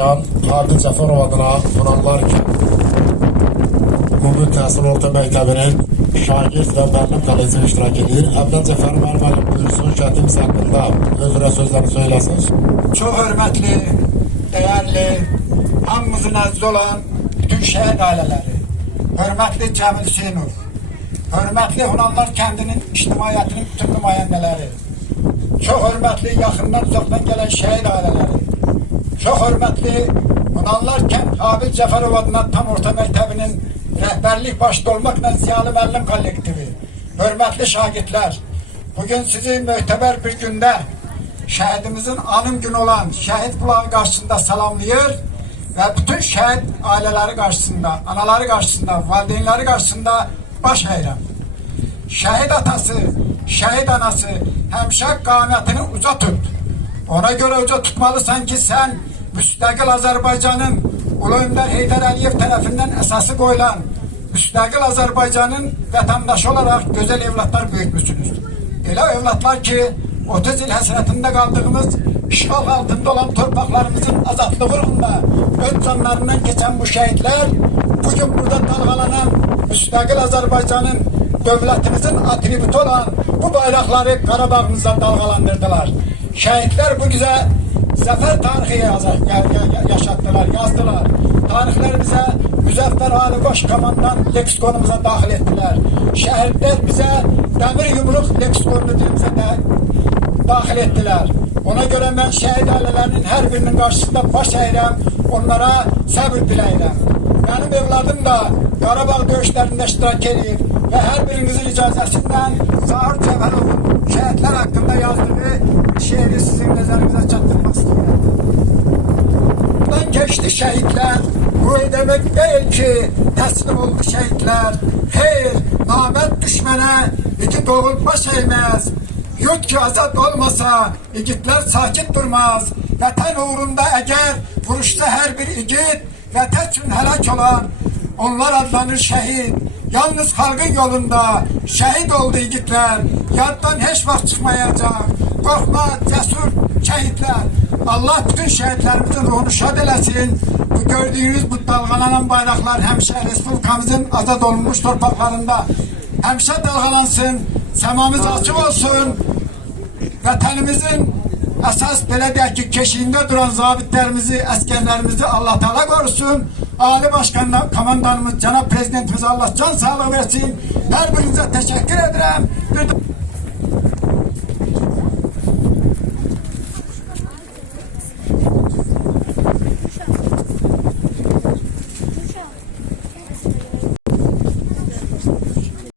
yaşayan Kabil Cəfərov adına Vurarlar Ümumi Təhsil Orta Məktəbinin şagird və müəllim kolleci iştirak edir. Əvvəlcə Fərman müəllim buyursun, şəhidimiz haqqında özünə sözlərini söyləsin. Çox hörmətli, dəyərli, hamımızın əziz olan bütün şəhid ailələri, hörmətli Cəmil Hüseynov, hörmətli Hunanlar kəndinin ictimaiyyətinin bütün nümayəndələri, çox hörmətli yaxından uzaqdan gələn şəhid ailələri, çox hörmətli Hunanlar kənd Kabil Cəfərov adına tam orta məktəbinin rəhbərlik başda olmaqla ziyalı müəllim kollektivi, hörmətli şagirdlər, bugün sizi möhtəbər bir gündə şəhidimizin anım günü olan şəhid bulağı qarşısında salamlayır və bütün şəhid ailələri qarşısında, anaları qarşısında, valideynləri qarşısında baş əyirəm. Şəhid atası, şəhid anası həmişə qamətini uca tut. Ona görə uca tutmalısan ki, sən müstəqil Azərbaycanın Ulu Öndər Heydər Əliyev tərəfindən əsası qoyulan müstəqil Azərbaycanın vətəndaşı olaraq gözəl evlatlar böyütmüşsünüz. Elə evlatlar ki, 30 il həsrətində qaldığımız işğal altında olan torpaqlarımızın azadlığı uğrunda öz canlarından keçən bu şəhidlər bugün burada dalğalanan müstəqil Azərbaycanın dövlətimizin atributu olan bu bayraqları Qarabağımızda dalğalandırdılar. Şəhidlər bu bizə zəfər tarixi yaşattılar, yazdılar. Tarixlər bizə Müzəffər Ali Baş Komandan leksikonumuza daxil etdilər. Şəhidlər bizə dəmir yumruq leksikonunu dilimizə daxil etdilər. Ona görə mən şəhid ailələrinin hər birinin qarşısında baş əyirəm, onlara səbir diləyirəm. Mənim evladım da Qarabağ döyüşlərində iştirak edir və hər birinizin icazəsindən Zahir Cəfərovun şəhidlər haqqında yazdığı şeiri sizin nəzərinizə çatdırmaq istəyirəm. Buradan keçdi şəhidlər, bu demək deyil ki, təslim oldu şəhidlər. Xeyr, namərd düşmənə igid oğul baş əyməz. Yurt ki azad olmasa, igidlər sakit durmaz. Vətən uğrunda əgər vuruşsa hər bir igid, vətən üçün həlak olan, onlar adlanır şəhid. Yalnız xalqın yolunda şəhid oldu igidlər. Yaddan heç vaxt çıxmayacaq. Qorxma, cəsur şəhidlər. Allah bütün şəhidlərimizin ruhunu şad eləsin. Bu gördüyünüz bu dalğalanan bayraqlar həmişə Respublikamızın azad olunmuş torpaqlarında həmişə dalğalansın. Səmamız açıq olsun. Vətənimizin əsas belə deyək ki, keşiyində duran zabitlərimizi, əskərlərimizi Allah Teala qorusun. Ali Başkan Komandanımız, Cənab Prezidentimiz Allah can sağlığı versin. Hər birinizə təşəkkür edirəm.